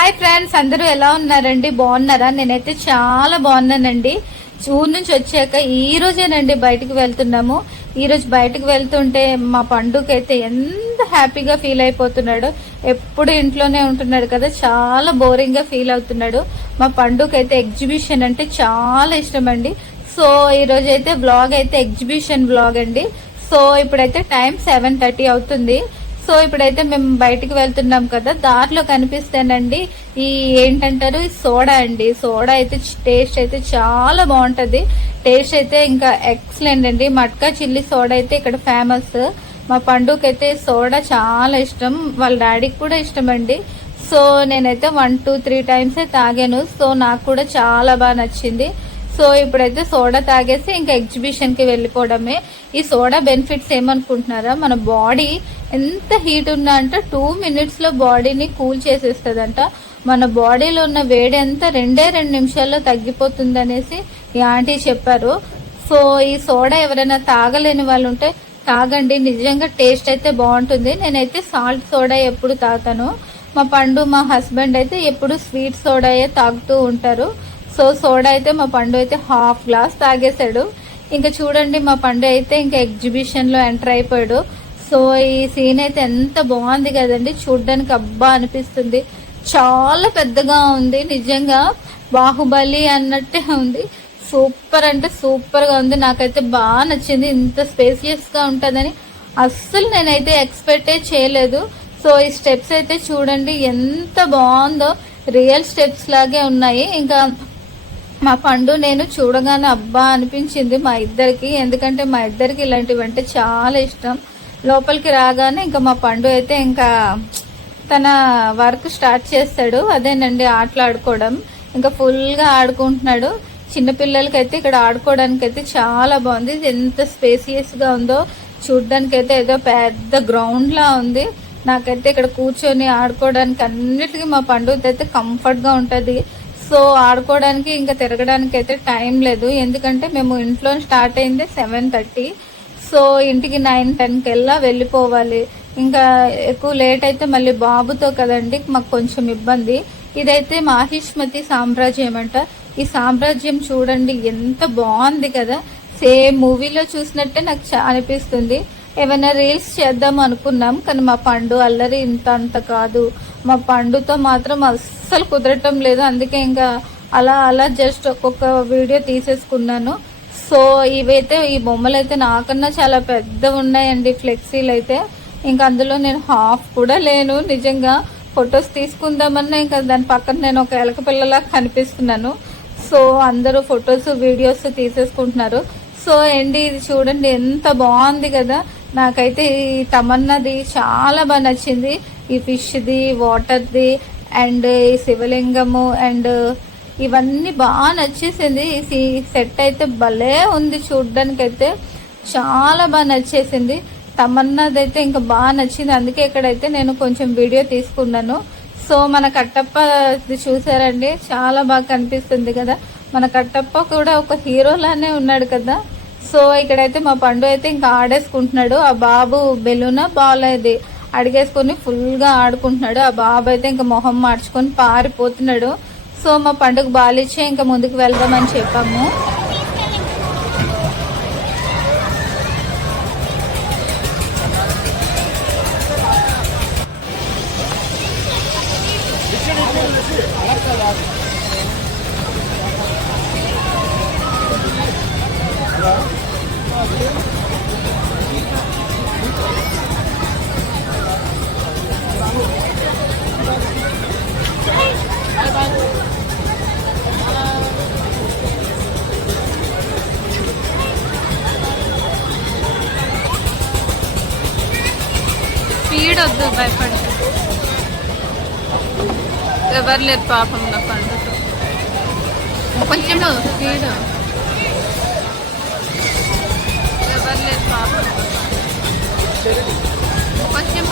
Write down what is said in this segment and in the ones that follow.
Hi friends, అందరూ ఎలా ఉన్నారండి? బాగున్నారా? నేనైతే చాలా బాగున్నానండి. ఊరు నుంచి వచ్చాక ఈ రోజేనండి బయటకు వెళ్తున్నాము. ఈ రోజు బయటకు వెళ్తుంటే మా పండుగైతే ఎంత హ్యాపీగా ఫీల్ అయిపోతున్నాడు. ఎప్పుడు ఇంట్లోనే ఉంటున్నాడు కదా, చాలా బోరింగ్ గా ఫీల్ అవుతున్నాడు. మా పండుగైతే ఎగ్జిబిషన్ అంటే చాలా ఇష్టం అండి. సో ఈ రోజు అయితే బ్లాగ్ అయితే ఎగ్జిబిషన్ బ్లాగ్ అండి. సో ఇప్పుడైతే టైం 7:30 అవుతుంది. సో ఇప్పుడైతే మేము బయటికి వెళ్తున్నాం కదా, దారిలో కనిపిస్తేనండి ఈ ఏంటంటారు సోడా అండి. సోడా అయితే టేస్ట్ అయితే చాలా బాగుంటది. టేస్ట్ అయితే ఇంకా ఎక్సలెంట్ అండి. మట్కా చిల్లీ సోడా అయితే ఇక్కడ ఫేమస్. మా పండుగకి అయితే సోడా చాలా ఇష్టం, వాళ్ళ డాడీకి కూడా ఇష్టం అండి. సో నేనైతే 1, 2, 3 టైమ్స్ తాగాను. సో నాకు కూడా చాలా బాగా నచ్చింది. సో ఇప్పుడైతే సోడా తాగేసి ఇంకా ఎగ్జిబిషన్ కి వెళ్ళిపోవడమే. ఈ సోడా బెనిఫిట్స్ ఏమనుకుంటున్నారా? మన బాడీ ఎంత హీట్ ఉన్నా అంట 2 minutes లో బాడీని కూల్ చేసేస్తుందంట. మన బాడీలో ఉన్న వేడి అంతా 2 నిమిషాల్లో తగ్గిపోతుంది అనేసి ఈ ఆంటీ చెప్పారు. సో ఈ సోడా ఎవరైనా తాగలేని వాళ్ళు ఉంటే తాగండి, నిజంగా టేస్ట్ అయితే బాగుంటుంది. నేనైతే సాల్ట్ సోడా ఎప్పుడు తాగుతాను. మా పండు మా హస్బెండ్ అయితే ఎప్పుడు స్వీట్ సోడాయే తాగుతూ ఉంటారు. సో సోడా అయితే మా పండు అయితే 1/2 గ్లాస్ తాగేశాడు. ఇంకా చూడండి మా పండు అయితే ఇంకా ఎగ్జిబిషన్ లో ఎంటర్ అయిపోయాడు. సో ఈ సీన్ అయితే ఎంత బాగుంది కదండి, చూడ్డానికి అబ్బా అనిపిస్తుంది. చాలా పెద్దగా ఉంది, నిజంగా బాహుబలి అన్నట్టే ఉంది. సూపర్ అంటే సూపర్ గా ఉంది. నాకైతే బాగా నచ్చింది. ఇంత స్పేసియస్ గా ఉంటుందని అస్సలు నేనైతే ఎక్స్పెక్టే చేయలేదు. సో ఈ స్టెప్స్ అయితే చూడండి ఎంత బాగుందో, రియల్ స్టెప్స్ లాగే ఉన్నాయి. ఇంకా మా పండు నేను చూడగానే అబ్బా అనిపించింది మా ఇద్దరికి, ఎందుకంటే మా ఇద్దరికి ఇలాంటివి అంటే చాలా ఇష్టం. లోపలికి రాగానే ఇంకా మా పండు అయితే ఇంకా తన వర్క్ స్టార్ట్ చేస్తాడు. అదేనండి ఆటలాడుకోవడం. ఇంకా ఫుల్ గా ఆడుకుంటున్నాడు. చిన్నపిల్లలకి అయితే ఇక్కడ ఆడుకోవడానికి అయితే చాలా బాగుంది. ఎంత స్పేసియస్ గా ఉందో చూడడానికి అయితే ఏదో పెద్ద గ్రౌండ్ లా ఉంది. నాకైతే ఇక్కడ కూర్చొని ఆడుకోవడానికి అన్నిటికీ మా పండు అయితే కంఫర్ట్ గా ఉంటది. సో ఆడుకోవడానికి ఇంకా తిరగడానికి అయితే టైం లేదు, ఎందుకంటే మేము ఇంట్లో స్టార్ట్ అయింది 7:30. సో ఇంటికి 9-10 కల్లా వెళ్ళిపోవాలి. ఇంకా ఎక్కువ లేట్ అయితే మళ్ళీ బాబుతో కదండి, మాకు కొంచెం ఇబ్బంది. ఇదైతే మాహిష్మతి సామ్రాజ్యం అంట. ఈ సామ్రాజ్యం చూడండి ఎంత బాగుంది కదా, సేమ్ మూవీలో చూసినట్టే నాకు అనిపిస్తుంది. ఏమైనా రీల్స్ చేద్దాం అనుకున్నాం, కానీ మా పండు అల్లరి ఇంత అంత కాదు. మా పండుతో మాత్రం అస్సలు కుదరటం లేదు. అందుకే ఇంకా అలా జస్ట్ ఒక్కొక్క వీడియో తీసేసుకున్నాను. సో ఇవైతే ఈ బొమ్మలు అయితే నాకన్నా చాలా పెద్ద ఉన్నాయండి, ఫ్లెక్సీలు అయితే. ఇంకా అందులో నేను హాఫ్ కూడా లేను. నిజంగా ఫొటోస్ తీసుకుందామన్నా ఇంకా దాని పక్కన నేను ఒక ఎలక పిల్లలా కనిపిస్తున్నాను. సో అందరూ ఫొటోస్ వీడియోస్ తీసేసుకుంటున్నారు. సో ఏంటి ఇది చూడండి ఎంత బాగుంది కదా. నాకైతే ఈ తమన్నాది చాలా బాగా నచ్చింది. ఈ ఫిష్ది, వాటర్ది అండ్ ఈ శివలింగము అండ్ ఇవన్నీ బాగా నచ్చేసింది. ఈ సెట్ అయితే భలే ఉంది, చూడ్డానికి అయితే చాలా బాగా నచ్చేసింది. తమన్నాది అయితే ఇంకా బాగా నచ్చింది, అందుకే ఇక్కడైతే నేను కొంచెం వీడియో తీసుకున్నాను. సో మన కట్టప్ప చూసారండి, చాలా బాగా కనిపిస్తుంది కదా. మన కట్టప్ప కూడా ఒక హీరోలానే ఉన్నాడు కదా. సో ఇక్కడైతే మా పండు అయితే ఇంకా ఆడేసుకుంటున్నాడు. ఆ బాబు బెలూనా బాల్ అది అడిగేసుకుని ఫుల్ గా ఆడుకుంటున్నాడు. ఆ బాబు అయితే ఇంకా మొహం మార్చుకొని పారిపోతున్నాడు. సో మా పండుగ బాలిచ్చే ఇంకా ముందుకు వెళ్దామని చెప్పాము. స్పీడ్ వద్దు, భయపడి ఎవరు లేరు పాపం నా పండు. కొంచెం స్పీడ్, ఎవరు లేరు పాపం, కొంచెం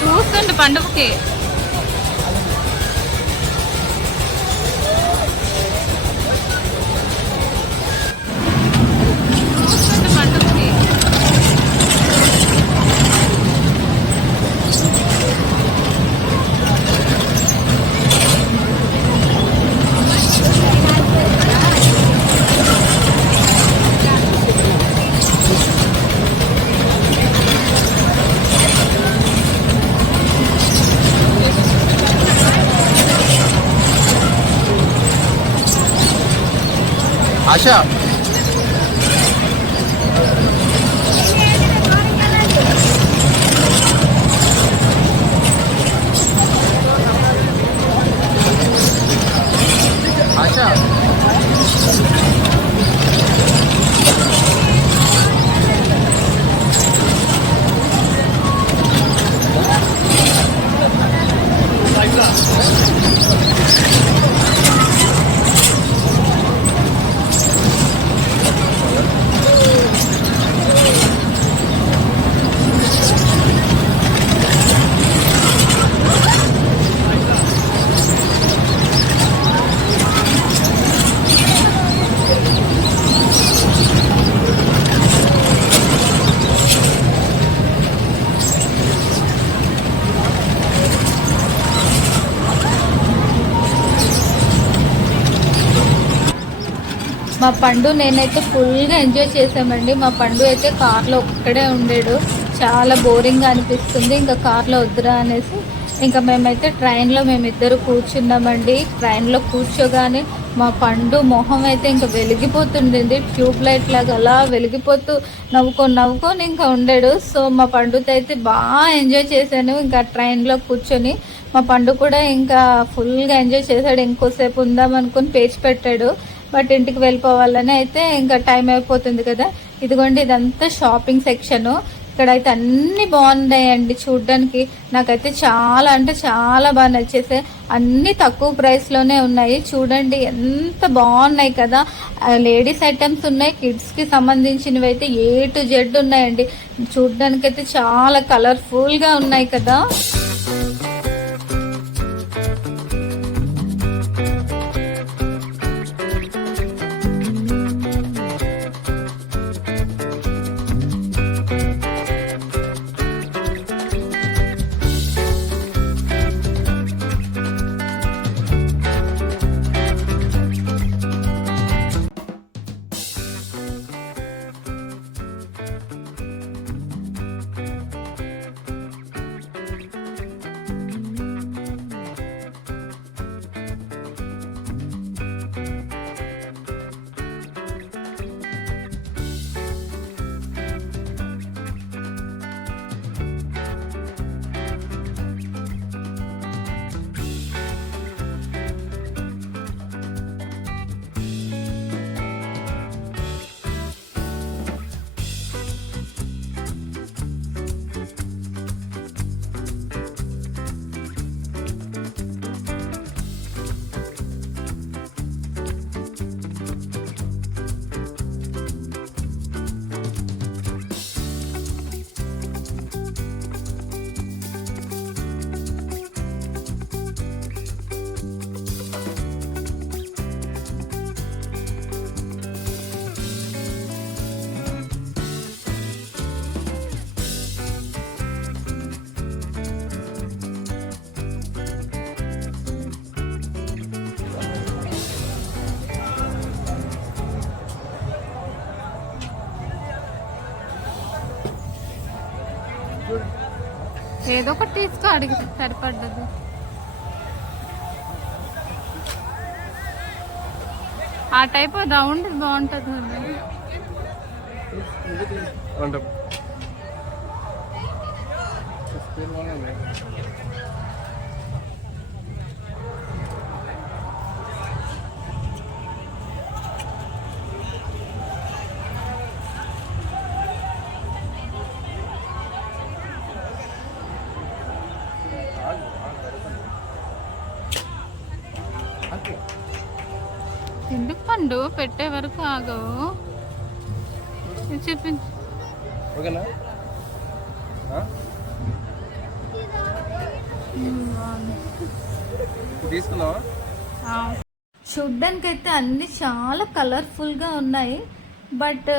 చూస్తుండే పండుగకి. ఆశా ఆశా మా పండు నేనైతే ఫుల్గా ఎంజాయ్ చేసామండి. మా పండు అయితే కార్లో ఒక్కడే ఉండేడు. చాలా బోరింగ్గా అనిపిస్తుంది, ఇంకా కార్లో వద్దురా అనేసి ఇంకా మేమైతే ట్రైన్లో మేమిద్దరు కూర్చున్నామండి. ట్రైన్లో కూర్చోగానే మా పండు మొహం అయితే ఇంకా వెలిగిపోతుండింది, ట్యూబ్ లైట్ లాగా అలా వెలిగిపోతూ నవ్వుకొని ఇంకా ఉండేడు. సో మా పండుతో అయితే బాగా ఎంజాయ్ చేశాను ఇంకా ట్రైన్లో కూర్చొని. మా పండు కూడా ఇంకా ఫుల్గా ఎంజాయ్ చేశాడు. ఇంకోసేపు ఉందాం అనుకుని పేచి పెట్టాడు, బట్ ఇంటికి వెళ్ళిపోవాలని అయితే ఇంకా టైం అయిపోతుంది కదా. ఇదిగోండి ఇదంతా షాపింగ్ సెక్షన్. ఇక్కడైతే అన్ని బాగున్నాయండి చూడ్డానికి. నాకైతే చాలా అంటే చాలా బాగా నచ్చేసాయి. అన్ని తక్కువ ప్రైస్ లోనే ఉన్నాయి. చూడండి ఎంత బాగున్నాయి కదా. లేడీస్ ఐటమ్స్ ఉన్నాయి, కిడ్స్ కి సంబంధించినవి అయితే A to Z ఉన్నాయండి. చూడ్డానికి అయితే చాలా కలర్ఫుల్ గా ఉన్నాయి కదా. ఏదో ఒకటి తీసుకో, అడిగి సరిపడ్డది. ఆ టైప్ రౌండ్ బాగుంటుంది. ఎందుకు పండు పెట్టే వరకు ఆగవు? చూపించు. చూడ్డానికి అయితే అన్ని చాలా కలర్ఫుల్ గా ఉన్నాయి. బట్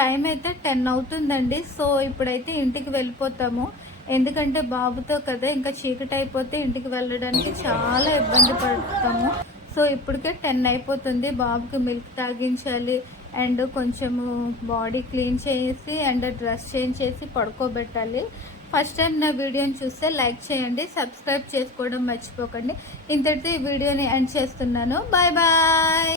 టైం అయితే 10 అవుతుందండి. సో ఇప్పుడైతే ఇంటికి వెళ్ళిపోతాము. ఎందుకంటే బాబుతో కదా, ఇంకా చీకటి అయిపోతే ఇంటికి వెళ్ళడానికి చాలా ఇబ్బంది పడతాము. సో ఇప్పటికే 10 అయిపోతుంది. బాబుకి మిల్క్ తాగించాలి అండ్ కొంచెము బాడీ క్లీన్ చేసి అండ్ డ్రెస్ చేంజ్ చేసి పడుకోబెట్టాలి. ఫస్ట్ టైం నా వీడియోని చూస్తే లైక్ చేయండి, సబ్స్క్రైబ్ చేసుకోవడం మర్చిపోకండి. ఇంతటితో ఈ వీడియోని ఎండ్ చేస్తున్నాను. Bye bye.